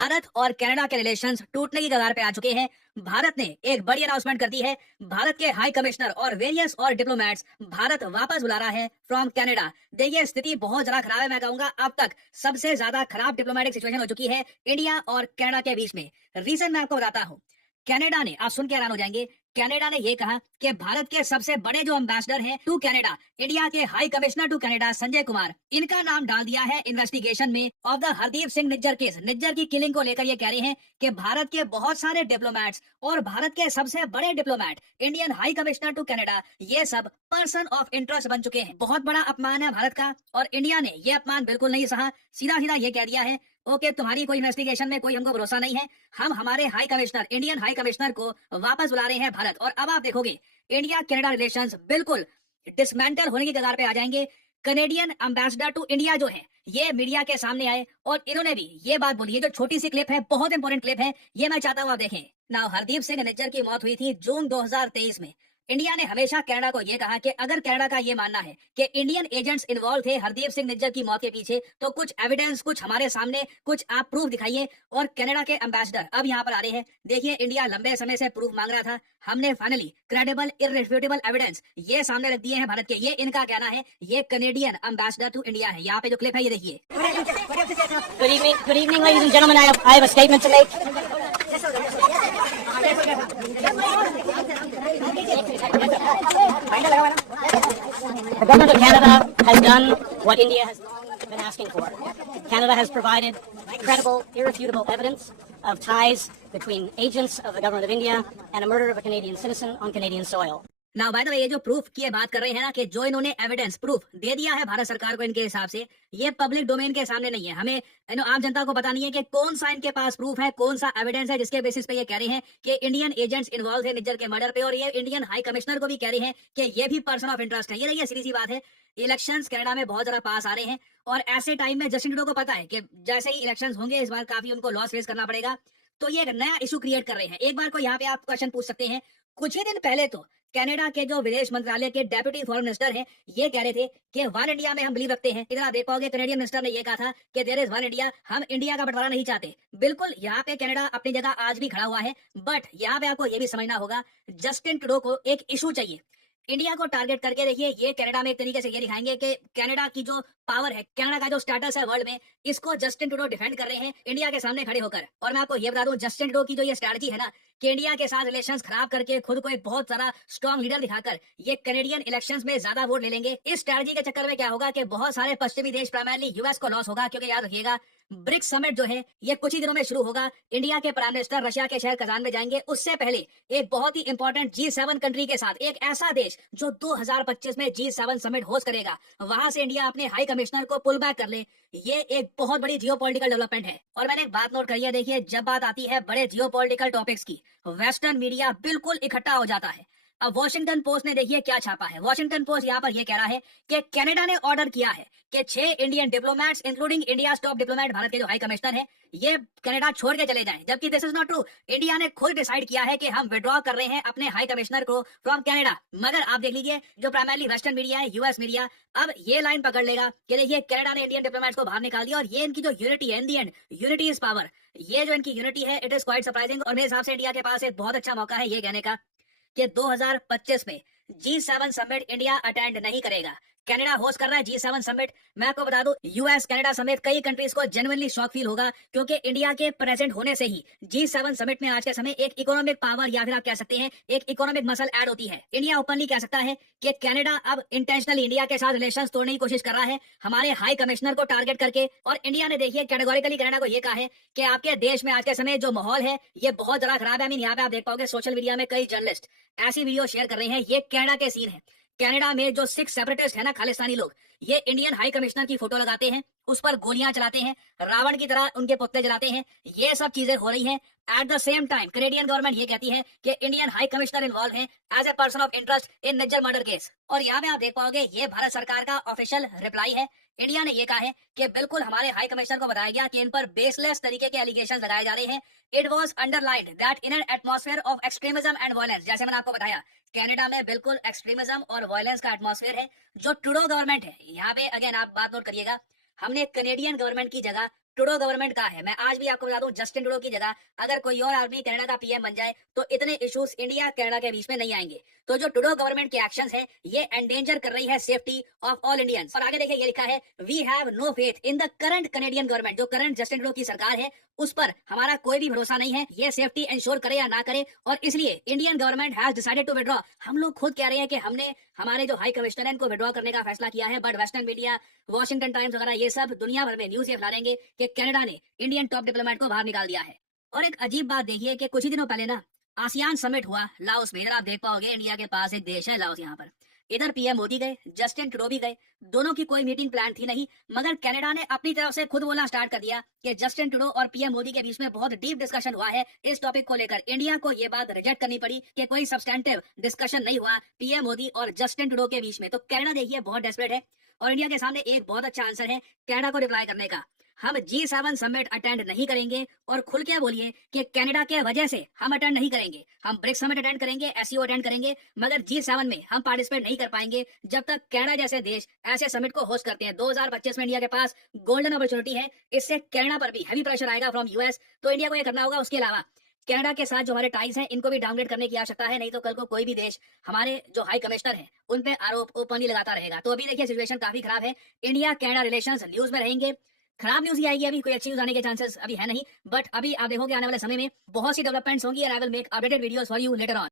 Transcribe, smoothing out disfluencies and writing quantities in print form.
भारत और कनाडा के रिलेशंस टूटने की कगार पे आ चुके हैं। भारत ने एक बड़ी अनाउंसमेंट कर दी है। भारत के हाई कमिश्नर और वेरियस और डिप्लोमेट्स भारत वापस बुला रहा है फ्रॉम कनाडा। देखिए स्थिति बहुत ज्यादा खराब है। मैं कहूंगा अब तक सबसे ज्यादा खराब डिप्लोमेटिक सिचुएशन हो चुकी है इंडिया और कनाडा के बीच में। रीजन मैं आपको बताता हूँ। कनाडा ने, आप सुन के हैरान हो जाएंगे, कनाडा ने यह कहा कि भारत के सबसे बड़े जो एम्बेसडर हैं टू कनाडा, इंडिया के high commissioner to Canada Sanjay Kumar, इनका नाम डाल दिया है इन्वेस्टिगेशन में of the Hardeep Singh Nijjar case. Nijjar की किलिंग को लेकर ये कह रहे हैं कि भारत के बहुत सारे डिप्लोमेट्स और भारत के सबसे बड़े diplomat, Indian high commissioner to Canada, ये सब पर्सन ऑफ इंटरेस्ट बन चुके हैं। बहुत बड़ा अपमान है भारत का और इंडिया ने ये अपमान बिल्कुल नहीं सहा। सीधा सीधा ये कह दिया है, ओके तुम्हारी कोई इन्वेस्टिगेशन में कोई हमको भरोसा नहीं है, हम हमारे high commissioner, Indian high commissioner को वापस बुला रहे हैं भारत। और अब आप देखोगे इंडिया कनाडा रिलेशंस बिल्कुल डिसमेंटल होने की कगार पे आ जाएंगे। कनेडियन एम्बेसडर टू इंडिया जो है ये मीडिया के सामने आए और इन्होंने भी ये बात बोली है। जो छोटी सी क्लिप है, बहुत इंपॉर्टेंट क्लिप है, ये मैं चाहता हूं आप देखें। ना, हरदीप सिंह निज्जर की मौत हुई थी जून 2023 में। इंडिया ने हमेशा कनाडा को यह कहा कि अगर कनाडा का ये मानना है कि इंडियन एजेंट्स इन्वॉल्व थे हरदीप सिंह निज्जर की मौत के पीछे, तो कुछ एविडेंस, कुछ हमारे सामने, कुछ आप प्रूफ दिखाइए। और कनाडा के एम्बेसडर अब यहाँ पर आ रहे हैं। देखिए इंडिया लंबे समय से प्रूफ मांग रहा था, हमने फाइनली क्रेडिबल इररिफ्यूटेबल एविडेंस ये सामने रख दिए हैं भारत के। ये इनका कहना है, ये कनेडियन एम्बेसडर टू इंडिया है। यहाँ पे जो क्लिप है ये देखिए। Good evening, ladies and gentlemen. I have a statement to make. The government of Canada has done what India has been asking for. Canada has provided credible, irrefutable evidence of ties between agents of the government of India and a murder of a Canadian citizen on Canadian soil. ना by the way, ये जो proof की बात कर रहे हैं ना, कि जो इन्होंने एविडेंस प्रूफ दे दिया है भारत सरकार को, इनके हिसाब से ये पब्लिक डोमेन के सामने नहीं है। हमें आम जनता को पता नहीं है कि कौन सा इनके पास प्रूफ है, कौन सा एविडेंस है जिसके बेसिस पे ये कह रहे हैं कि इंडियन एजेंट्स इन्वॉल्व थे निज्जर के मर्डर पे। और ये इंडियन हाई कमिश्नर को भी कह रहे हैं कि ये भी पर्सन ऑफ इंटरेस्ट है। ये देखिए सीधी सी बात है, इलेक्शंस कनाडा में बहुत ज्यादा पास आ रहे हैं और ऐसे टाइम में जस्टिन ट्रूडो को पता है कि जैसे ही इलेक्शंस होंगे इस बार काफी उनको लॉस फेस करना पड़ेगा, तो ये एक नया इशू क्रिएट कर रहे हैं। एक बार को यहाँ पे आप क्वेश्चन पूछ सकते हैं, कुछ ही दिन पहले तो कनाडा के जो विदेश मंत्रालय के डेप्यूटी फॉरेन मिनिस्टर हैं ये कह रहे थे कि वन इंडिया में हम बिलीव रखते हैं। इधर आप देख पाओगे कनेडियन मिनिस्टर ने ये कहा था कि देयर इज वन इंडिया, हम इंडिया का बंटवारा नहीं चाहते। बिल्कुल यहाँ पे कनाडा अपनी जगह आज भी खड़ा हुआ है, बट यहाँ पे आपको ये भी समझना होगा, जस्टिन ट्रूडो को एक इशू चाहिए इंडिया को टारगेट करके। देखिए ये कनाडा में एक तरीके से ये दिखाएंगे कि कनाडा की जो पावर है, कनाडा का जो स्टेटस है वर्ल्ड में, इसको जस्टिन ट्रूडो डिफेंड कर रहे हैं इंडिया के सामने खड़े होकर। और मैं आपको ये बता दूं, जस्टिन ट्रूडो की जो ये स्ट्रैटेजी है ना, कि इंडिया के साथ रिलेशंस खराब करके खुद को एक बहुत ज्यादा स्ट्रॉन्ग लीडर दिखाकर ये कैनेडियन इलेक्शंस में ज्यादा वोट ले लेंगे। इस स्ट्रैटेजी के चक्कर में क्या होगा कि बहुत सारे पश्चिमी देश, प्राइमरली यूएस को लॉस होगा। क्योंकि याद रखिएगा ब्रिक्स समिट जो है ये कुछ ही दिनों में शुरू होगा। इंडिया के प्राइम मिनिस्टर रशिया के शहर कजान में जाएंगे। उससे पहले एक बहुत ही इंपॉर्टेंट G7 कंट्री के साथ, एक ऐसा देश जो 2025 में G7 समिट होस्ट करेगा, वहां से इंडिया अपने हाई कमिश्नर को पुल बैक कर ले, ये एक बहुत बड़ी जियोपॉलिटिकल डेवलपमेंट है। और मैंने एक बात नोट करी है, देखिए जब बात आती है बड़े जियोपॉलिटिकल टॉपिक्स की, वेस्टर्न मीडिया बिल्कुल इकट्ठा हो जाता है। अब वॉशिंगटन पोस्ट ने देखिए क्या छापा है। वॉशिंगटन पोस्ट यहाँ पर यह कह रहा है कि कनाडा ने ऑर्डर किया है कि 6 Indian diplomats including India top diplomat, Bharat के जो हाई कमिश्नर हैं, ये कनाडा छोड़ के चले जाएं। जबकि this is not true. India ने खुद डिसाइड किया है कि हम विड्रॉ कर रहे हैं अपने हाई कमिश्नर को फ्रॉम कनाडा। मगर आप देख लीजिए जो प्राइमरली वेस्टर्न मीडिया है, यूएस मीडिया, अब ये लाइन पकड़ लेगा कि देखिए कनाडा ने इंडियन डिप्लोमेट्स को बाहर निकाल दिया। और ये इनकी जो यूनिटी है, इन दी एंड यूनिटी इज पावर, ये जो इनकी यूनिटी है इट इज क्वाइट सरप्राइजिंग। और मेरे हिसाब से इंडिया के पास एक बहुत अच्छा मौका है ये कहने का कि 2025 में G7 समिट इंडिया अटेंड नहीं करेगा। कनाडा होस्ट कर रहा है G7 समिट। मैं आपको बता दूं, यूएस, कनाडा समेत कई कंट्रीज को जेन्युइनली शॉक फील होगा, क्योंकि इंडिया के प्रेजेंट होने से ही G7 समिट में आज के समय एक इकोनॉमिक पावर, या फिर आप कह सकते हैं एक इकोनॉमिक मसल ऐड होती है। इंडिया ओपनली कह सकता है कि कनाडा अब इंटेंशनली इंडिया के साथ रिलेशंस तोड़ने की कोशिश कर रहा है हमारे हाई कमिश्नर को टारगेट करके। और इंडिया ने देखिए कैटेगोरिकली कनाडा को यह कहा है कि आपके देश में आज के समय जो माहौल है ये बहुत ज्यादा खराब है। आई मीन यहाँ पे आप देख पाओगे सोशल मीडिया में कई जर्नलिस्ट ऐसी वीडियो शेयर कर रहे हैं, ये कनाडा के सीन है। कनाडा में जो सिख सेपरेटिस्ट है ना, खालिस्तानी लोग, ये इंडियन हाई कमिश्नर की फोटो लगाते हैं, उस पर गोलियां चलाते हैं, रावण की तरह उनके पुतले जलाते हैं। ये सब चीजें हो रही हैं। At the same time Canadian government ये कहती है कि इंडियन हाई कमिश्नर इन्वॉल्व है as a person of interest in Nijjar murder case. और यहाँ पे आप देख पाओगे ये भारत सरकार का ऑफिशियल रिप्लाई है। इंडिया ने ये कहा है कि बिल्कुल हमारे हाई कमिश्नर को बताया गया कि इन पर बेसलेस तरीके के एलिगेशन लगाए जा रहे हैं। It was underlined that in an atmosphere of extremism and violence, जैसे मैंने आपको बताया कनाडा में बिल्कुल एक्सट्रीमिज्म और वायलेंस का एटमॉस्फेयर है। जो ट्रूडो गवर्नमेंट है, यहाँ पे अगेन आप बात नोट करिएगा, हमने कनेडियन गवर्नमेंट की जगह ट्रूडो गवर्नमेंट का है। मैं आज भी आपको बता दूं, जस्टिन ट्रूडो की जगह अगर कोई और आदमी कनाडा का पीएम बन जाए तो इतने इश्यूज इंडिया कनाडा के बीच में नहीं आएंगे। तो जो ट्रूडो गवर्नमेंट के एक्शंस है ये एंडेंजर कर रही है सेफ्टी ऑफ ऑल इंडियंस। और आगे देखिए ये लिखा है, we have no faith in the current Canadian government. जो करंट जस्टिन ट्रूडो की सरकार है उस पर हमारा कोई भी भरोसा नहीं है, ये सेफ्टी इंश्योर करे या ना करे, और इसलिए Indian government has decided to withdraw. हम लोग खुद कह रहे हैं कि हमने हमारे जो हाई कमिश्नर है इनको विड्रॉ करने का फैसला किया है, but western media, Washington times वगैरह ये सब दुनिया भर में न्यूज ये फैला देंगे कि कनाडा ने इंडियन टॉप डिप्लोमेट को बाहर निकाल दिया है। और एक अजीब बात देखिए कि कुछ ही दिनों पहले ना आसियान समिट हुआ लाओस में। इधर आप देख पाओगे इंडिया के पास एक देश है लाओस, यहाँ पर इधर पीएम मोदी गए, जस्टिन ट्रूडो भी गए। दोनों की कोई मीटिंग प्लान थी नहीं, मगर कनाडा ने अपनी तरफ से खुद बोलना स्टार्ट कर दिया कि जस्टिन ट्रूडो और पीएम मोदी के बीच में बहुत डीप डिस्कशन हुआ है इस टॉपिक को लेकर। इंडिया को ये बात रिजेक्ट करनी पड़ी कि कोई सब्सटेंटिव डिस्कशन नहीं हुआ पीएम मोदी और जस्टिन ट्रूडो के बीच में। तो कनाडा देखिए बहुत डेस्परेट है और इंडिया के सामने एक बहुत अच्छा आंसर है कनाडा को रिप्लाई करने का। हम G7 समिट अटेंड नहीं करेंगे, और खुल के बोलिए कि कनाडा के वजह से हम अटेंड नहीं करेंगे। हम ब्रिक्स समिट अटेंड करेंगे, SCO अटेंड करेंगे, मगर G7 में हम पार्टिसिपेट नहीं कर पाएंगे जब तक कनाडा जैसे देश ऐसे समिट को होस्ट करते हैं। 2025 में इंडिया के पास गोल्डन अपॉर्चुनिटी है, इससे कनाडा पर भी हैवी प्रेशर आएगा फ्रॉम US, तो इंडिया को ये करना होगा। उसके अलावा कनाडा के साथ जो हमारे टाइज हैं इनको भी डाउनग्रेड करने की आवश्यकता है, नहीं तो कल को कोई भी देश हमारे जो हाई कमिश्नर हैं उन पे आरोप ओपनली लगाता रहेगा। तो अभी देखिए सिचुएशन काफी खराब है, इंडिया कनाडा रिलेशंस न्यूज में रहेंगे। खराब न्यूज ही आएगी, अभी कोई अच्छी न्यूज आने के चांसेस अभी है नहीं, बट अभी आप देखोगे आने वाले समय में बहुत सी डेवलपमेंट्स होंगी, and I will make updated videos for you later on.